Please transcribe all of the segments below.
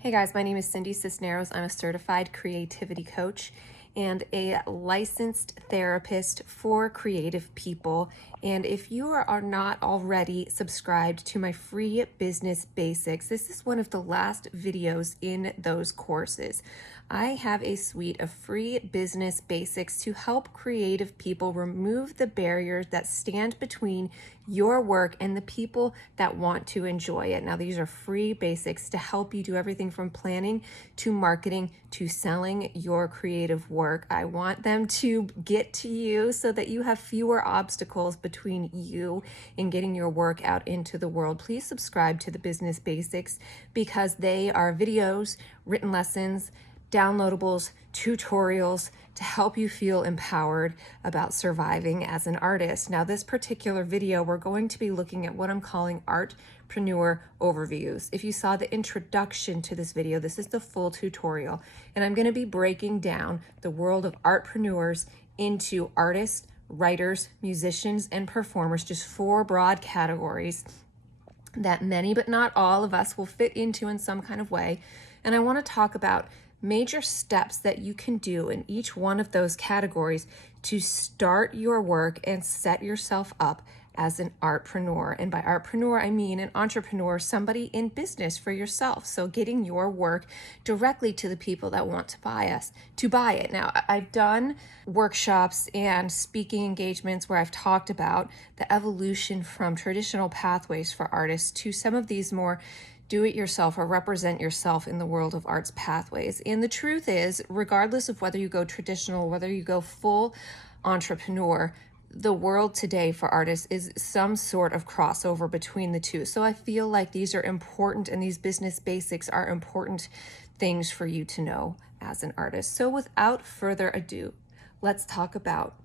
Hey guys, my name is Cindy Cisneros. I'm a certified creativity coach and a licensed therapist for creative people. And if you are not already subscribed to my free business basics, this is one of the last videos in those courses. I have a suite of free business basics to help creative people remove the barriers that stand between your work and the people that want to enjoy it. Now, these are free basics to help you do everything from planning to marketing to selling your creative work. I want them to get to you so that you have fewer obstacles between you and getting your work out into the world. Please subscribe to the business basics because they are videos, written lessons, downloadables, tutorials to help you feel empowered about surviving as an artist. Now, this particular video, we're going to be looking at what I'm calling artpreneur overviews. If you saw the introduction to this video, this is the full tutorial, and I'm going to be breaking down the world of artpreneurs into artists, writers, musicians, and performers, just 4 broad categories that many but not all of us will fit into in some kind of way. And I want to talk about major steps that you can do in each one of those categories to start your work and set yourself up as an artpreneur. And by artpreneur, I mean an entrepreneur, somebody in business for yourself. So getting your work directly to the people that want to buy it. Now, I've done workshops and speaking engagements where I've talked about the evolution from traditional pathways for artists to some of these more do-it-yourself or represent yourself in the world of arts pathways. And the truth is, regardless of whether you go traditional, whether you go full entrepreneur, the world today for artists is some sort of crossover between the two. So I feel like these are important, and these business basics are important things for you to know as an artist. So without further ado, let's talk about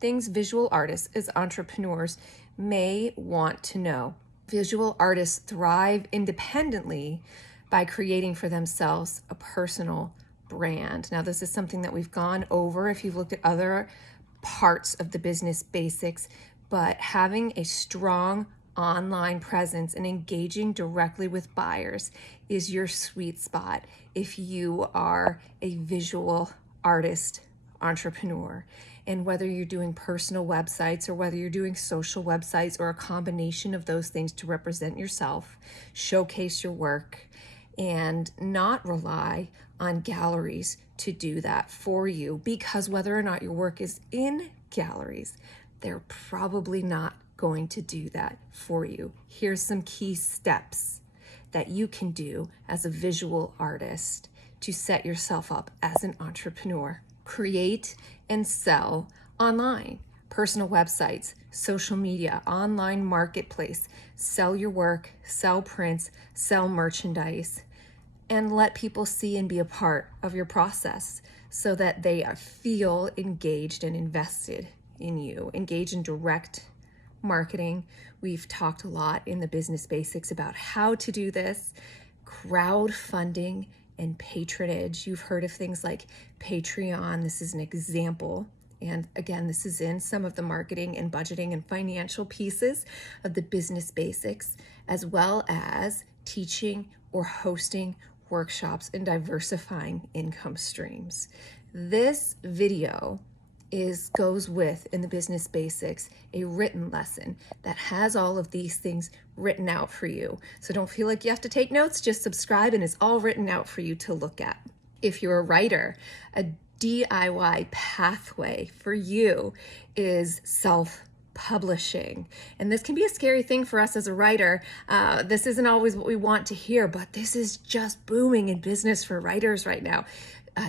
things visual artists as entrepreneurs may want to know. Visual artists thrive independently by creating for themselves a personal brand. Now, this is something that we've gone over if you've looked at other parts of the business basics, but having a strong online presence and engaging directly with buyers is your sweet spot if you are a visual artist entrepreneur. And whether you're doing personal websites or whether you're doing social websites or a combination of those things to represent yourself, showcase your work, and not rely on galleries to do that for you, because whether or not your work is in galleries, they're probably not going to do that for you. Here's some key steps that you can do as a visual artist to set yourself up as an entrepreneur. Create and sell online, personal websites, social media, online marketplace. Sell your work, sell prints, sell merchandise, and let people see and be a part of your process so that they feel engaged and invested in you. Engage in direct marketing. We've talked a lot in the business basics about how to do this. Crowdfunding and patronage. You've heard of things like Patreon. This is an example. And again, this is in some of the marketing and budgeting and financial pieces of the business basics, as well as teaching or hosting workshops and diversifying income streams. This video goes with, in the business basics, a written lesson that has all of these things written out for you. So don't feel like you have to take notes, just subscribe and it's all written out for you to look at. If you're a writer, a DIY pathway for you is self-publishing. And this can be a scary thing for us as a writer. This isn't always what we want to hear, but this is just booming in business for writers right now.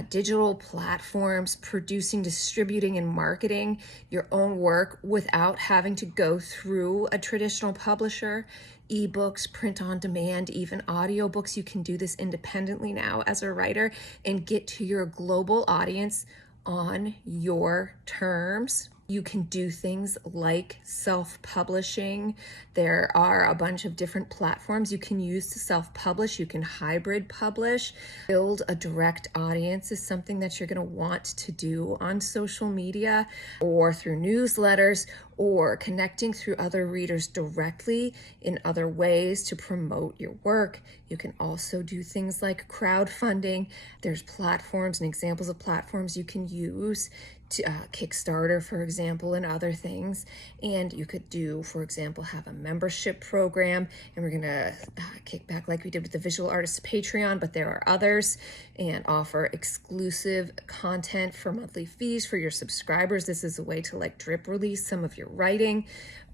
Digital platforms, producing, distributing, and marketing your own work without having to go through a traditional publisher, ebooks, print on demand, even audiobooks. You can do this independently now as a writer and get to your global audience on your terms You can do things like self-publishing. There are a bunch of different platforms you can use to self-publish. You can hybrid publish. Build a direct audience is something that you're going to want to do on social media or through newsletters or connecting through other readers directly in other ways to promote your work. You can also do things like crowdfunding. There's platforms and examples of platforms you can use to Kickstarter, for example, and other things. And you could do, for example, have a membership program, and we're gonna kick back like we did with the Visual Artist Patreon, but there are others, and offer exclusive content for monthly fees for your subscribers. This is a way to like drip release some of your writing,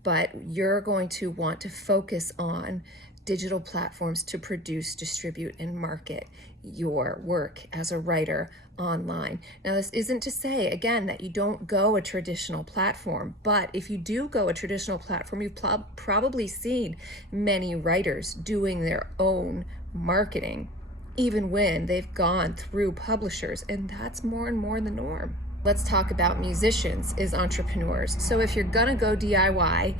but you're going to want to focus on digital platforms to produce, distribute, and market your work as a writer online. Now, this isn't to say, again, that you don't go a traditional platform, but if you do go a traditional platform, you've probably seen many writers doing their own marketing, even when they've gone through publishers, and that's more and more the norm. Let's talk about musicians as entrepreneurs. So if you're gonna go DIY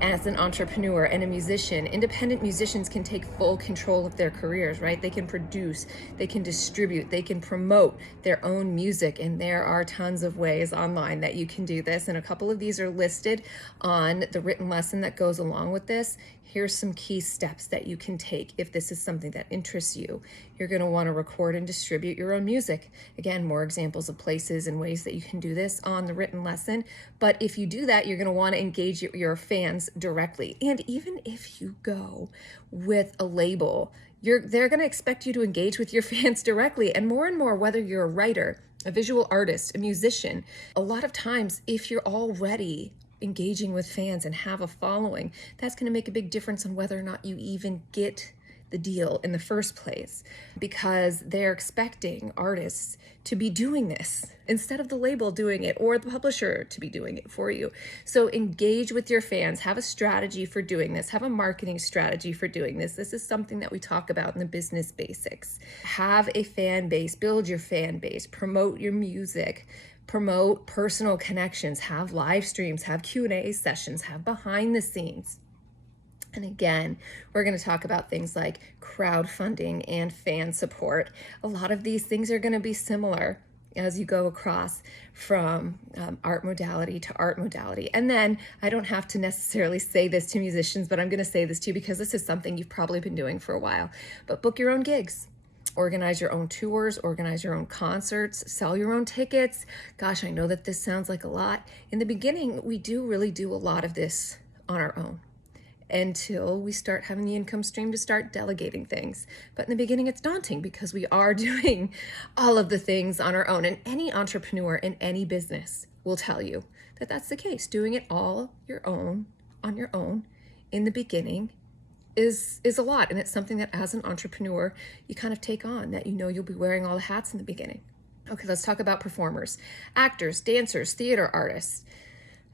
as an entrepreneur and a musician, independent musicians can take full control of their careers, right? They can produce, they can distribute, they can promote their own music, and there are tons of ways online that you can do this, and a couple of these are listed on the written lesson that goes along with this. Here's some key steps that you can take if this is something that interests you. You're going to want to record and distribute your own music. Again, more examples of places and ways that you can do this on the written lesson. But if you do that, you're going to want to engage your fans directly. And even if you go with a label, they're going to expect you to engage with your fans directly. And more, whether you're a writer, a visual artist, a musician, a lot of times, if you're already engaging with fans and have a following, that's going to make a big difference on whether or not you even get the deal in the first place, because they're expecting artists to be doing this instead of the label doing it or the publisher to be doing it for you. So engage with your fans, have a strategy for doing this, have a marketing strategy for doing this. This is something that we talk about in the business basics. Have a fan base, build your fan base, promote your music, promote personal connections, have live streams, have Q&A sessions, have behind the scenes. And again, we're going to talk about things like crowdfunding and fan support. A lot of these things are going to be similar as you go across from art modality to art modality. And then I don't have to necessarily say this to musicians, but I'm going to say this to you because this is something you've probably been doing for a while. But book your own gigs. Organize your own tours, organize your own concerts, sell your own tickets. Gosh, I know that this sounds like a lot. In the beginning, we really do a lot of this on our own until we start having the income stream to start delegating things. But in the beginning, it's daunting because we are doing all of the things on our own. And any entrepreneur in any business will tell you that that's the case. Doing it all on your own in the beginning is a lot, and it's something that as an entrepreneur you kind of take on, that you know you'll be wearing all the hats in the beginning. Okay, let's talk about performers, actors, dancers, theater artists.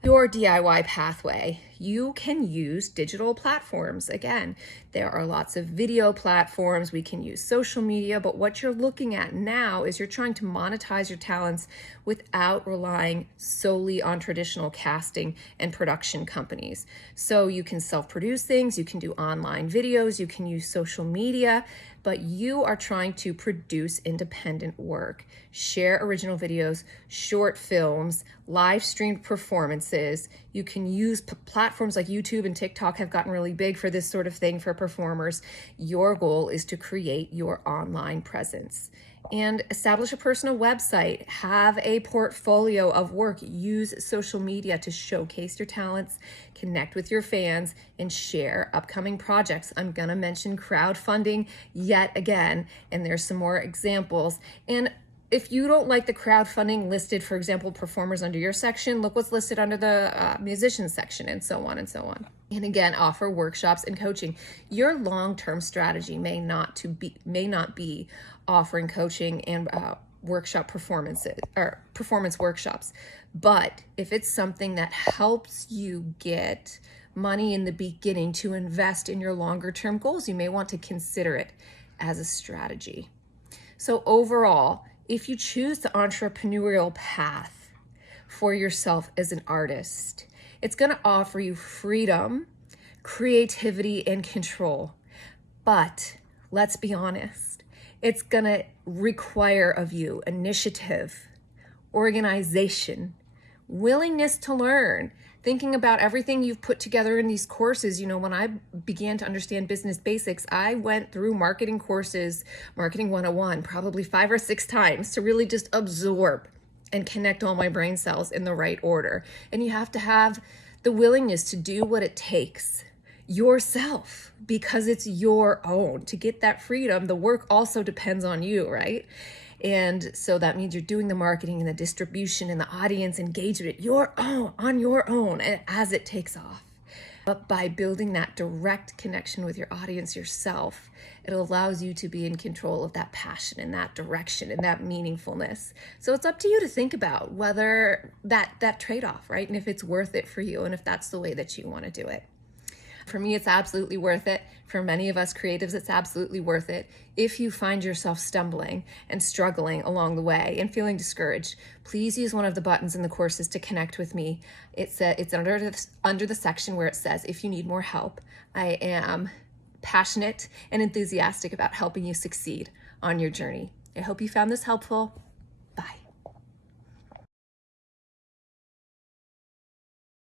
Your DIY pathway, you can use digital platforms. Again, there are lots of video platforms. We can use social media, but what you're looking at now is you're trying to monetize your talents without relying solely on traditional casting and production companies. So you can self-produce things, you can do online videos, you can use social media, but you are trying to produce independent work, share original videos, short films, live streamed performances. You can use platforms like YouTube and TikTok have gotten really big for this sort of thing for performers. Your goal is to create your online presence and establish a personal website, have a portfolio of work, use social media to showcase your talents, connect with your fans, and share upcoming projects. I'm gonna mention crowdfunding yet again, and there's some more examples. And if you don't like the crowdfunding listed, for example, performers under your section, look what's listed under the musicians section, and so on and so on. And again, offer workshops and coaching. Your long-term strategy may not be offering coaching and workshop performances or performance workshops, but if it's something that helps you get money in the beginning to invest in your longer-term goals, you may want to consider it as a strategy. So overall, if you choose the entrepreneurial path for yourself as an artist. It's going to offer you freedom, creativity, and control. But let's be honest, it's going to require of you initiative, organization, willingness to learn, thinking about everything you've put together in these courses. You know, when I began to understand business basics, I went through marketing courses, Marketing 101, probably 5 or 6 times to really just absorb and connect all my brain cells in the right order. And you have to have the willingness to do what it takes yourself, because it's your own. To get that freedom, the work also depends on you, right? And so that means you're doing the marketing and the distribution and the audience engagement on your own as it takes off. But by building that direct connection with your audience yourself, it allows you to be in control of that passion and that direction and that meaningfulness. So it's up to you to think about whether that trade-off, right? And if it's worth it for you, and if that's the way that you want to do it. For me, it's absolutely worth it. For many of us creatives, it's absolutely worth it. If you find yourself stumbling and struggling along the way and feeling discouraged, please use one of the buttons in the courses to connect with me. It's under the section where it says, if you need more help. I am passionate and enthusiastic about helping you succeed on your journey. I hope you found this helpful.